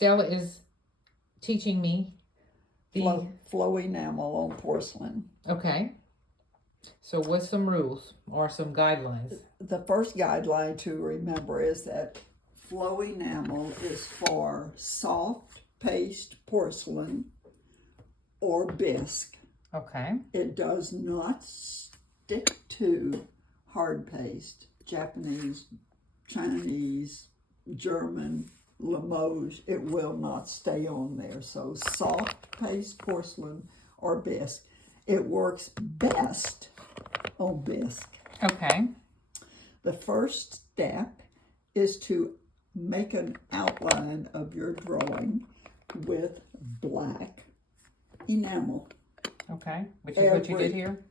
Stella is teaching me the... Flow enamel on porcelain. Okay. So what's some rules or some guidelines? The first guideline to remember is that flow enamel is for soft paste porcelain or bisque. Okay. It does not stick to hard paste. Japanese, Chinese, German, Limoges, it will not stay on there. So soft paste porcelain or bisque. It works best on bisque. Okay. The first step is to make an outline of your drawing with black enamel. Okay. Which is what you did here?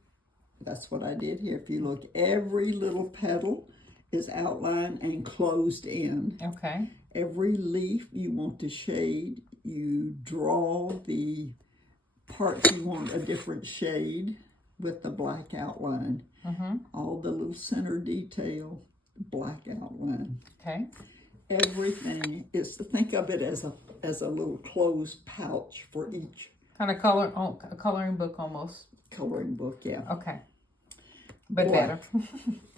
That's what I did here. If you look, every little petal is outlined and closed in. Okay. Every leaf you want to shade, you draw the parts you want a different shade with the black outline. All the little center detail, black outline. Okay. Everything is, think of it as a little closed pouch for each. Kind of color, a coloring book almost. Coloring book, yeah. Okay. But Black. better.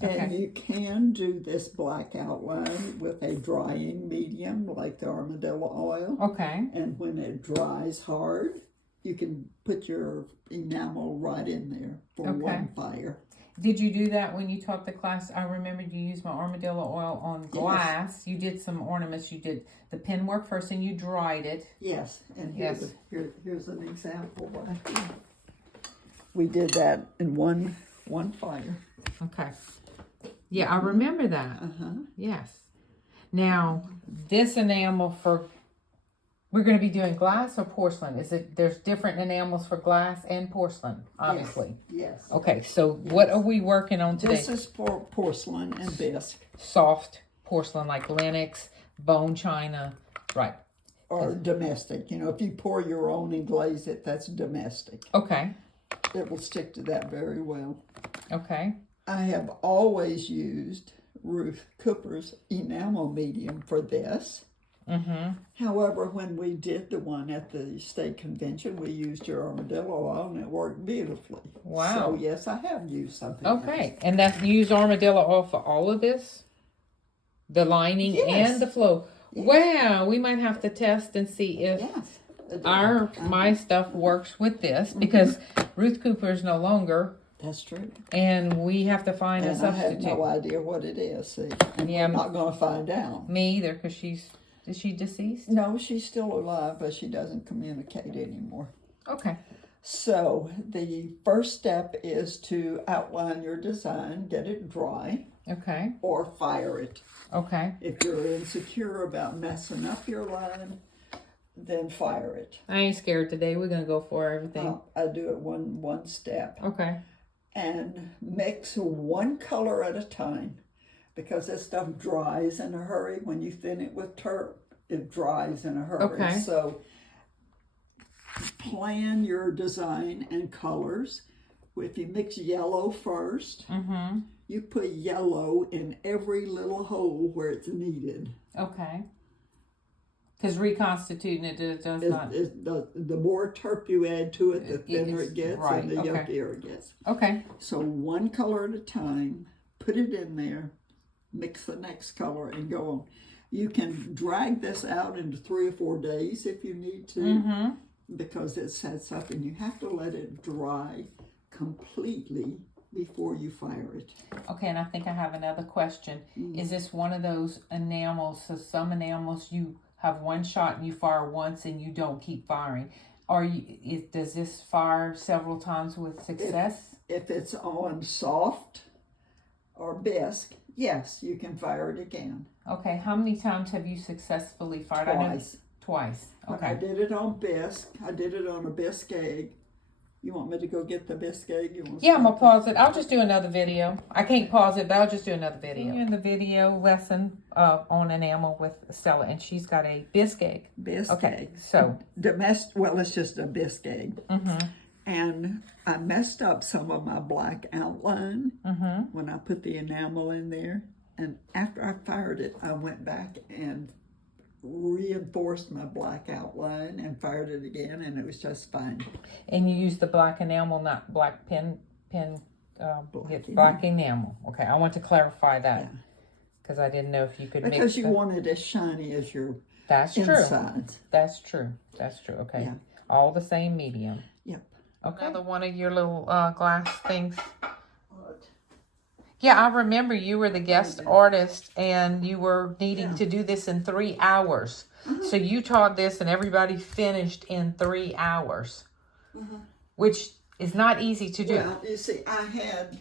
Okay. And Okay. you can do this black outline with a drying medium like the armadillo oil. Okay. And when it dries hard, you can put your enamel right in there for one fire. Did you do that when you taught the class? I remember you used my armadillo oil on glass. Yes. You did some ornaments. You did the pen work first and you dried it. Yes. And here's an example right here. We did that in one fire. Okay. Yeah, I remember that. Yes. Now, this enamel we're going to be doing glass or porcelain? There's different enamels for glass and porcelain, obviously. Yes. Okay, so what are we working on today? This is for porcelain and bisque. Soft porcelain like Lenox, bone china, right. Or domestic. You know, if you pour your own and glaze it, that's domestic. Okay. It will stick to that very well. Okay. I have always used Ruth Cooper's enamel medium for this. However, when we did the one at the state convention, we used your armadillo oil and it worked beautifully. Wow. So yes, I have used something. Okay. And you use armadillo oil for all of this? The lining and the flow. Yes. Wow. We might have to test and see if my stuff works with this because Ruth Cooper is no longer. That's true. And we have to find a substitute. I have no idea what it is. See, and I'm not going to find out. Me either, because is she deceased? No, she's still alive, but she doesn't communicate anymore. Okay. So the first step is to outline your design, get it dry. Okay. Or fire it. Okay. If you're insecure about messing up your line, then fire it. I ain't scared today. We're going to go for everything. I do it one step. Okay. And mix one color at a time. Because this stuff dries in a hurry. When you thin it with turp, it dries in a hurry. Okay. So plan your design and colors. If you mix yellow first, you put yellow in every little hole where it's needed. Okay. Because reconstituting it does not... The more turp you add to it, the thinner it gets and the yolkier it gets. Okay. So one color at a time, put it in there. Mix the next color and go on. You can drag this out into 3 or 4 days if you need to, because it sets up, and you have to let it dry completely before you fire it. Okay, and I think I have another question. Is this one of those enamels? So some enamels you have one shot and you fire once and you don't keep firing. Does this fire several times with success? If it's on soft or bisque, yes, you can fire it again. Okay, how many times have you successfully fired? Twice. Twice. Okay. I did it on bisque. I did it on a bisque egg. You want me to go get the bisque egg? Yeah, I'm going to pause it. I'll just do another video. I can't pause it, but I'll just do another video. In the video lesson on enamel with Stella, and she's got a bisque egg. Bisque egg. So. Well, it's just a bisque egg. And I messed up some of my black outline when I put the enamel in there. And after I fired it, I went back and reinforced my black outline and fired it again, and it was just fine. And you use the black enamel, not black black enamel. Okay, I want to clarify that because I didn't know if you could because you want it as shiny as your That's insides. True. That's true. That's true. Okay, all the same medium. Yep. Okay. Another one of your little glass things. Yeah, I remember you were the guest artist and you were needing to do this in 3 hours. So you taught this and everybody finished in 3 hours, which is not easy to do. Well, you see, I had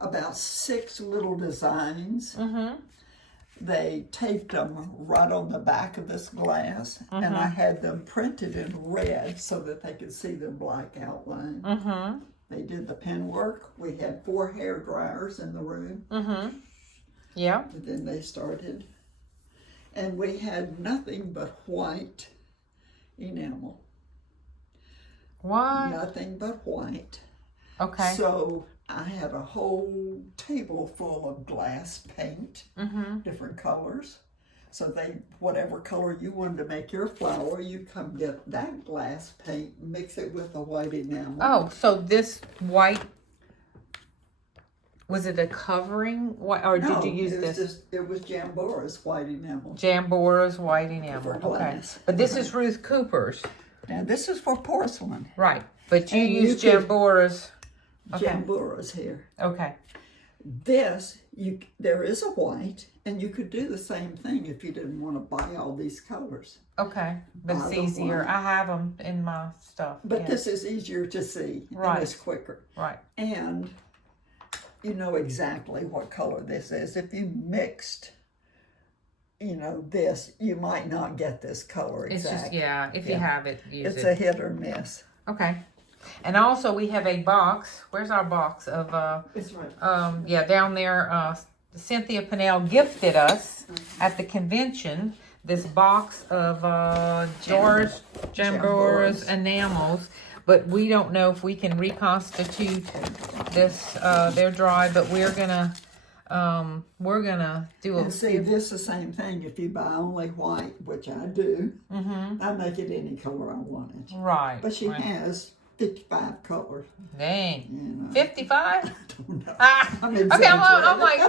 about 6 little designs. They taped them right on the back of this glass, and I had them printed in red so that they could see the black outline. They did the pen work. We had 4 hair dryers in the room. Yeah. And then they started. And we had nothing but white enamel. What? Nothing but white. Okay. So I had a whole table full of glass paint, different colors. So whatever color you wanted to make your flower, you come get that glass paint, mix it with the white enamel. Oh, so this white, was it a covering? Or did you use this? It was Jambora's white enamel. Jambora's white enamel. Okay. But this is Ruth Cooper's. Now this is for porcelain. Right. But you use Jambora's. Okay. Jambora's here. Okay. This, there is a white, and you could do the same thing if you didn't want to buy all these colors. Okay, but it's easier. I have them in my stuff. But this is easier to see, and it's quicker. Right. And you know exactly what color this is. If you mixed, this, you might not get this color exact. It's just, if you have it, use it. It's a hit or miss. Okay. And also we have a box. Where's our box of It's right. down there, Cynthia Pinnell gifted us at the convention this box of George Jambora's enamels, but we don't know if we can reconstitute this. They're dry, but we're gonna do And see, this is the same thing. If you buy only white, which I do, I make it any color I want it. Right. But she has 55 colors. Dang. 55? I'm okay, I'm like,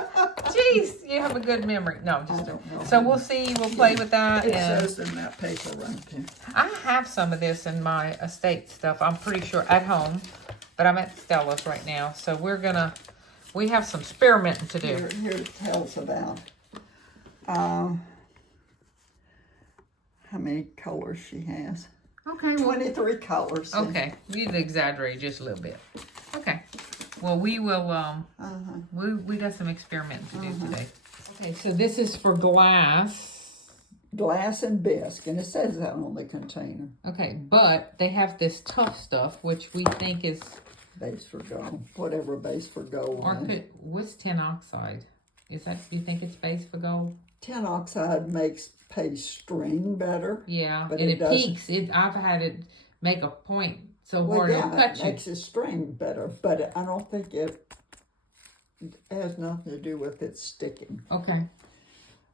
geez, you have a good memory. No, I'm just joking. So we'll see. We'll play with that. It says in that paper right there. I have some of this in my estate stuff. I'm pretty sure at home, but I'm at Stella's right now. So we have some experimenting to do. Here it tells about how many colors she has. Okay. 23 colors. Okay. You exaggerate just a little bit. Okay. Well, we will, we got some experimenting to do today. Okay, so this is for glass. Glass and bisque, and it says that on the container. Okay, but they have this tough stuff, which we think is... Base for gold. Whatever base for gold is. What's tin oxide? Do you think it's base for gold? Tin oxide makes paste string better. Yeah, but and it doesn't. peaks. I've had it make a point so hard it'll cut it makes it string better, but I don't think it has nothing to do with it sticking. Okay.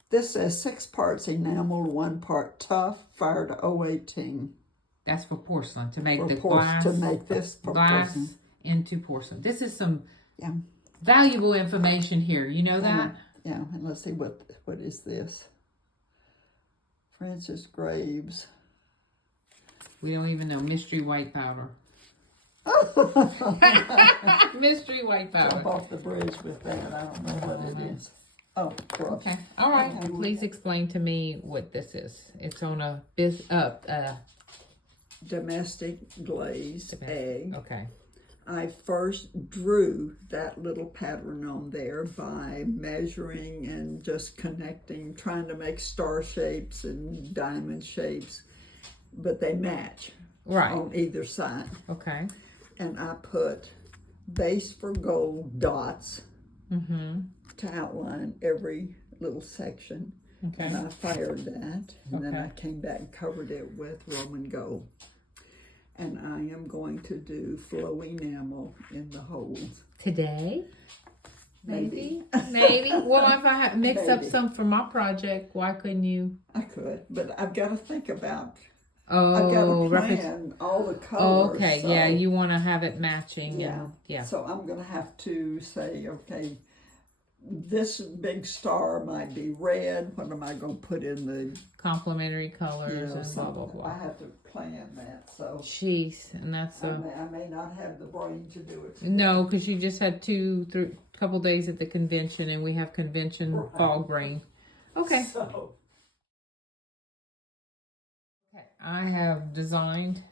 This says 6 parts enamel, 1 part tough, fired 018. That's for porcelain, to make glass. To make this for glass porcelain. Into porcelain. This is some valuable information here. You know that? Yeah, and let's see what is this. Francis Graves. We don't even know. Mystery white powder. Mystery white powder. Jump off the bridge with that. I don't know what it is. Oh, brush. Okay. All right. Okay. Please explain to me what this is. It's on a domestic glazed egg. Okay. I first drew that little pattern on there by measuring and just connecting, trying to make star shapes and diamond shapes, but they match on either side. Okay. And I put base for gold dots to outline every little section. Okay. And I fired that, and then I came back and covered it with Roman gold. And I am going to do flow enamel in the holes. Today? Maybe. Well, if I mix up Maybe. some for my project, why couldn't you? I could, but I've got to think about. Oh, I've got to plan all the colors. Okay, so, yeah, you want to have it matching. Yeah. And, yeah. So I'm going to have to say, okay, this big star might be red. What am I going to put in the Complementary colors and blah, something? blah, blah. I have to plan that. So Jeez, and that's I may not have the brain to do it today. No, because you just had couple days at the convention, and we have convention fog brain. Okay. So. Okay, I have designed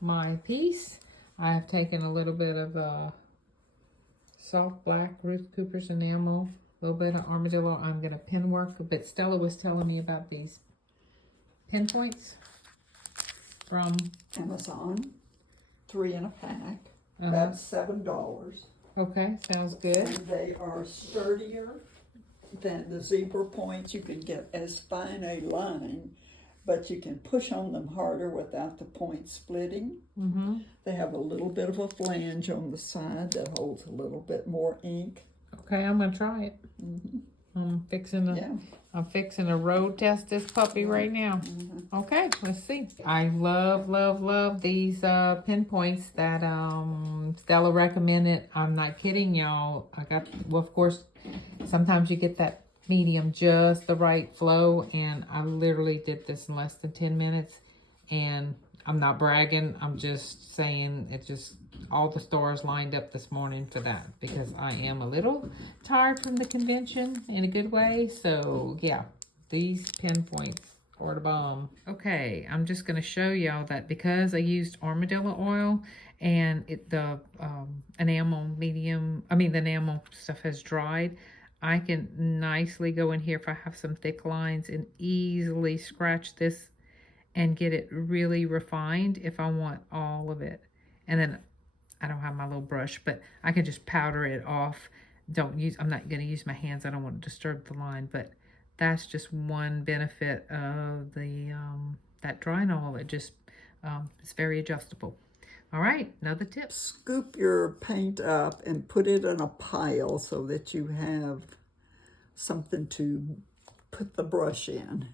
my piece. I have taken a little bit of soft black Ruth Cooper's enamel, a little bit of armadillo. I'm going to pin work, but Stella was telling me about these pinpoints from Amazon, 3 in a pack. That's $7. Okay, sounds good. And they are sturdier than the zebra points. You can get as fine a line, but you can push on them harder without the point splitting. Mm-hmm. They have a little bit of a flange on the side that holds a little bit more ink. Okay, I'm gonna try it. Mm-hmm. I'm fixing to road test this puppy right now. Mm-hmm. Okay, let's see. I love these pinpoints that Stella recommended. I'm not kidding, y'all. Well, of course, sometimes you get that medium, just the right flow, and I literally did this in less than 10 minutes, and I'm not bragging. I'm just saying it just, all the stars lined up this morning for that, because I am a little tired from the convention in a good way. So yeah, these pinpoints are the bomb. Okay, I'm just going to show y'all that because I used armadillo oil and the enamel the enamel stuff has dried, I can nicely go in here if I have some thick lines and easily scratch this and get it really refined if I want all of it. And then I don't have my little brush, but I can just powder it off. I'm not going to use my hands. I don't want to disturb the line, but that's just one benefit of the that drying oil. It just it's very adjustable. All right, another tip. Scoop your paint up and put it in a pile so that you have something to put the brush in.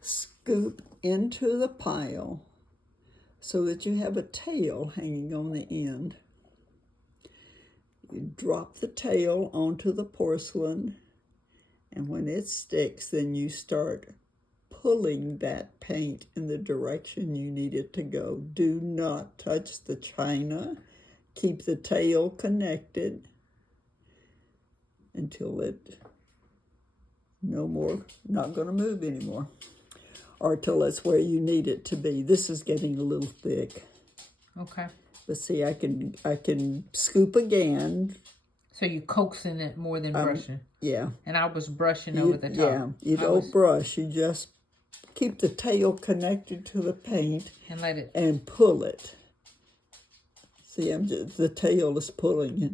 Scoop into the pile so that you have a tail hanging on the end. You drop the tail onto the porcelain, and when it sticks, then you start pulling that paint in the direction you need it to go. Do not touch the china. Keep the tail connected until not going to move anymore, or till it's where you need it to be. This is getting a little thick. Okay. But see, I can scoop again. So you coaxing it more than brushing. Yeah. And I was brushing over the top. Yeah, you don't brush. You just keep the tail connected to the paint and let it and pull it. See, the tail is pulling it.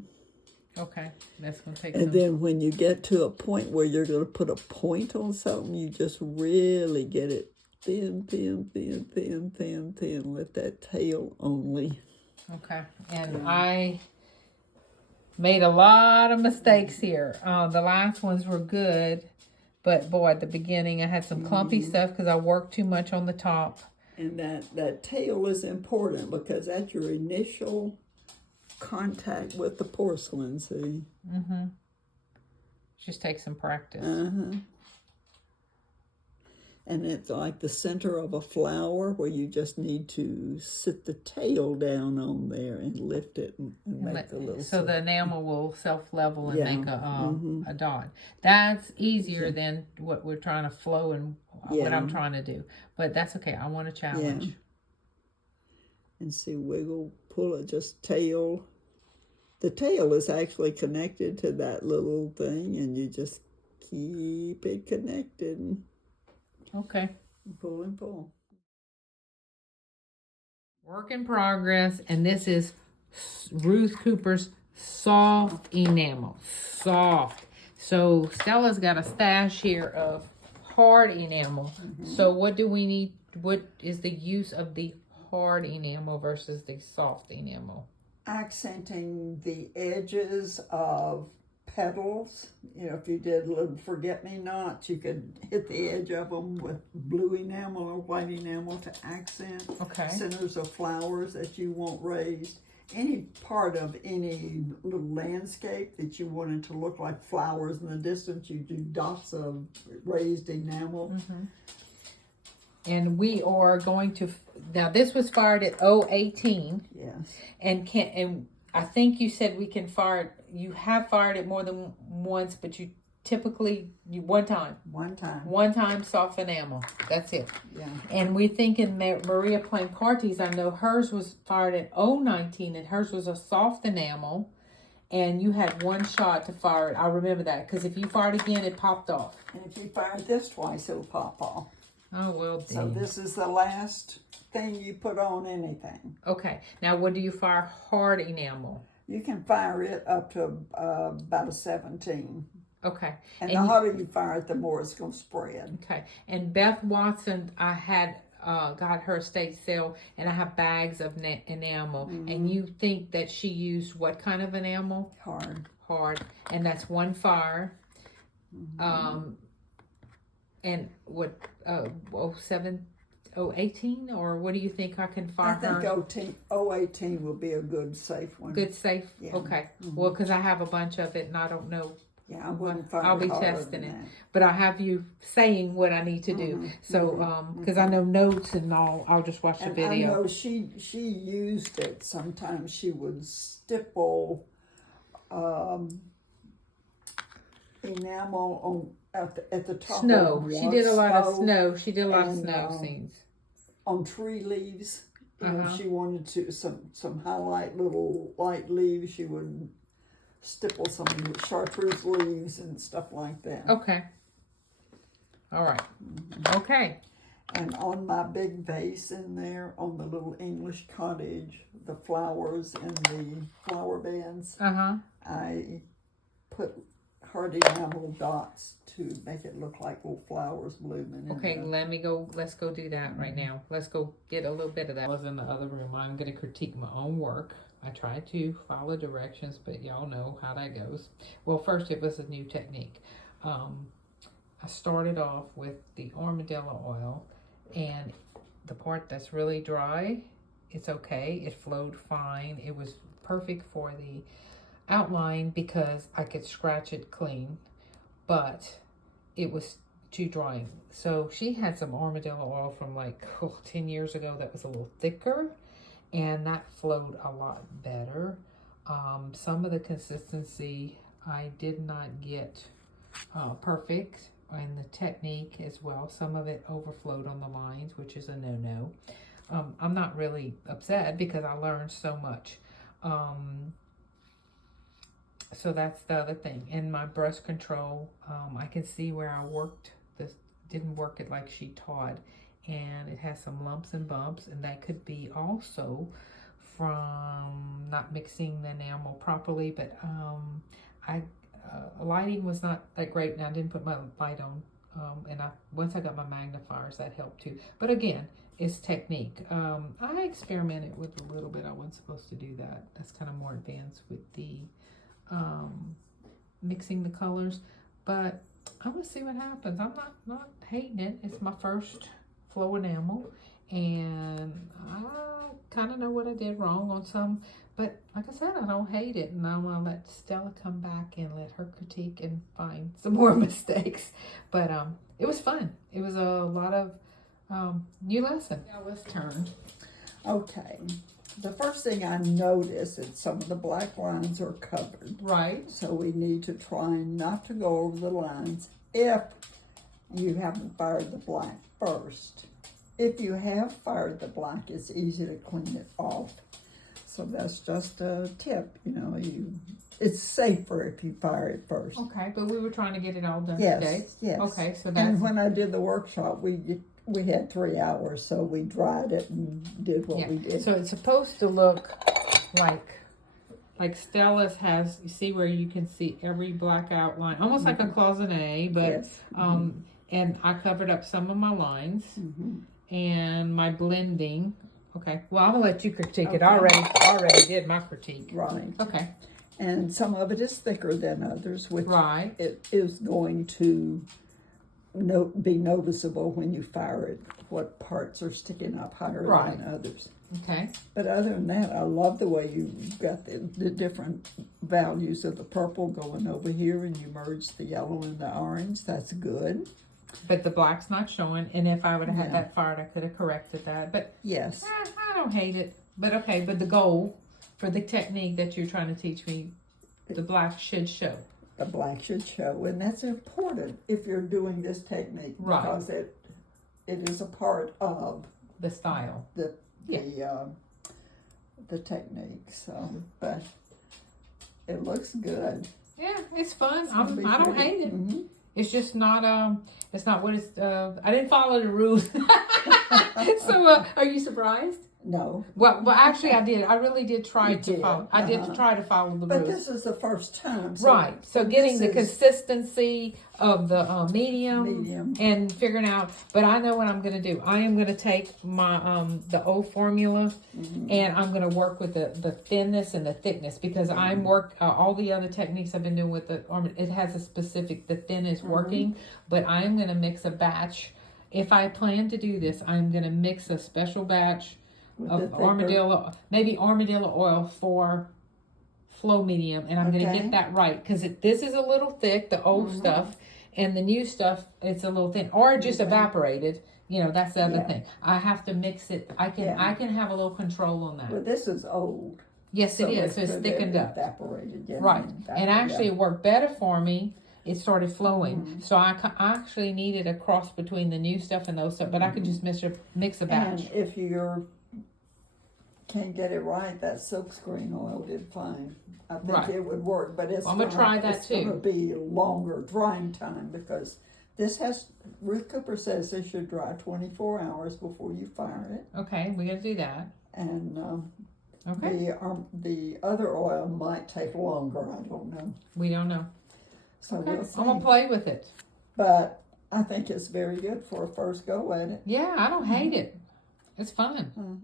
Okay, that's gonna take. And then when you get to a point where you're going to put a point on something, you just really get it thin. Let that tail only. Okay, and I made a lot of mistakes here. The last ones were good, but boy, at the beginning I had some clumpy stuff because I worked too much on the top. And that tail is important because that's your initial contact with the porcelain, see? Mm-hmm. Just take some practice. Uh-huh. And it's like the center of a flower where you just need to sit the tail down on there and lift it and make the little... So the enamel will self-level and make a dot. That's easier than what we're trying to flow and what I'm trying to do. But that's okay. I want a challenge. Yeah. And see, wiggle, pull it, just tail. The tail is actually connected to that little thing, and you just keep it connected. Okay. Pull and pull. Work in progress, and this is Ruth Cooper's soft enamel. Soft. So Stella's got a stash here of hard enamel. So what do we need? What is the use of the hard enamel versus the soft enamel? Accenting the edges of petals. You know, if you did little forget-me-nots, you could hit the edge of them with blue enamel or white enamel to accent. Okay. Centers of flowers that you want raised. Any part of any little landscape that you wanted to look like flowers in the distance, you do dots of raised enamel. Mm-hmm. And we are going to, now this was fired at 018. Yes. And I think you said we can fire it, you have fired it more than once, but you typically, one time soft enamel. That's it. Yeah. And we think in Maria Plancarti's, I know hers was fired at 019 and hers was a soft enamel. And you had one shot to fire it. I remember that because if you fired again, it popped off. And if you fire this twice, it'll pop off. Oh, well, dang. So this is the last thing you put on anything. Okay. Now, when do you fire hard enamel? You can fire it up to about a 17. Okay. And the hotter you fire it, the more it's going to spread. Okay. And Beth Watson, I had got her estate sale, and I have bags of enamel. Mm-hmm. And you think that she used what kind of enamel? Hard. And that's one fire. Mm-hmm. And what, 018? Or what do you think I can fire her? I think 018 will be a good, safe one. Good, safe? Yeah. Okay. Mm-hmm. Well, because I have a bunch of it, and I don't know. Yeah, I wouldn't fire I'll be testing it. But I have you saying what I need to do. So, because I know notes and all, I'll just watch the video. I know she used it. Sometimes she would stipple enamel on at the top snow. of She did a lot of snow. She did a lot of snow scenes. On tree leaves. If she wanted to some highlight little light leaves, she would stipple some chartreuse leaves and stuff like that. Okay. All right. Okay. And on my big vase in there, on the little English cottage, the flowers and the flower bands, I put hard enamel dots to make it look like little flowers blooming. Okay, let's go do that right now. Let's go get a little bit of that. I was in the other room. I'm going to critique my own work. I try to follow directions, but y'all know how that goes. Well, first it was a new technique. I started off with the armadillo oil, and the part that's really dry, it's okay. It flowed fine. It was perfect for the outline because I could scratch it clean, but it was too dry. So she had some armadillo oil from like 10 years ago that was a little thicker, and that flowed a lot better. Some of the consistency I did not get perfect, and the technique as well. Some of it overflowed on the lines, which is a no-no. I'm not really upset because I learned so much. So that's the other thing. And my brush control, I can see where I worked this, didn't work it like she taught, and it has some lumps and bumps, and that could be also from not mixing the enamel properly. But lighting was not that great, and I didn't put my light on. And once I got my magnifiers, that helped too. But again, it's technique. I experimented with a little bit. I wasn't supposed to do that. That's kind of more advanced with the mixing the colors. But I'm gonna see what happens. I'm not hating it. It's my first flow enamel, and I kind of know what I did wrong on some. But like I said, I don't hate it, and I'm gonna let Stella come back and let her critique and find some more mistakes. But it was fun. It was a lot of new lesson. Now let's turn. Okay. The first thing I noticed is some of the black lines are covered. Right. So we need to try not to go over the lines if you haven't fired the black first. If you have fired the black, it's easy to clean it off. So that's just a tip, you know. It's safer if you fire it first. Okay, but we were trying to get it all done today. Yes. Okay, so that's... And when I did the workshop, we had 3 hours, so we dried it and did what we did. So it's supposed to look like Stella's has, you see where you can see every black outline, almost like a cloisonne, but yes. And I covered up some of my lines and my blending. Okay, well, I'm gonna let you critique it. I already did my critique. Right. Okay. And some of it is thicker than others, which Right. it is going to be noticeable when you fire it, what parts are sticking up higher Right. than others. Okay. But other than that, I love the way you got the different values of the purple going over here, and you merged the yellow and the orange. That's good. But the black's not showing, and if I would have had Yeah. that fired, I could have corrected that. But Yes. I don't hate it. But okay, but the goal for the technique that you're trying to teach me, the black should show. The black should show, and that's important if you're doing this technique, Right. because it is a part of The style. the technique. So, but it looks good. Yeah, it's fun. It's gonna be I don't pretty. hate it. Mm-hmm. It's just not it's not what it's I didn't follow the rules. So are you surprised? No, Well, actually, I did. I really did try You to did, follow. I did try to follow the but rules. this is the first time. So Right. So getting the this is consistency of the medium medium. and figuring out. But I know what I'm going to do. I am going to take my the old formula and I'm going to work with the thinness and the thickness, because I'm all the other techniques I've been doing with the it has a specific, the thin is working, but I'm going to mix a batch. If I plan to do this, I'm going to mix a special batch With of the thicker- armadillo, maybe armadillo oil for flow medium, and I'm going to Okay. get that right, because this is a little thick, the old stuff, and the new stuff, it's a little thin, or it just evaporated. You know, that's the other Yeah. thing. I have to mix it. I can have a little control on that. Well, this is old. Yes, it is. So it's could thickened have up. Evaporated. Yeah, Right. And actually, yeah. it worked better for me. It started flowing. So I actually needed a cross between the new stuff and those stuff, but I could just mix a batch. And if you can't get it right, that silkscreen oil did fine. I think Right. it would work, but I'm gonna try that it's going to too. be longer drying time, because this has, Ruth Cooper says this should dry 24 hours before you fire it. Okay, we're gonna do that. And Okay. the other oil might take longer. I don't know. We don't know. So Okay. we'll see. I'm gonna play with it. But I think it's very good for a first go at it. Yeah, I don't hate it. It's fun. Mhm.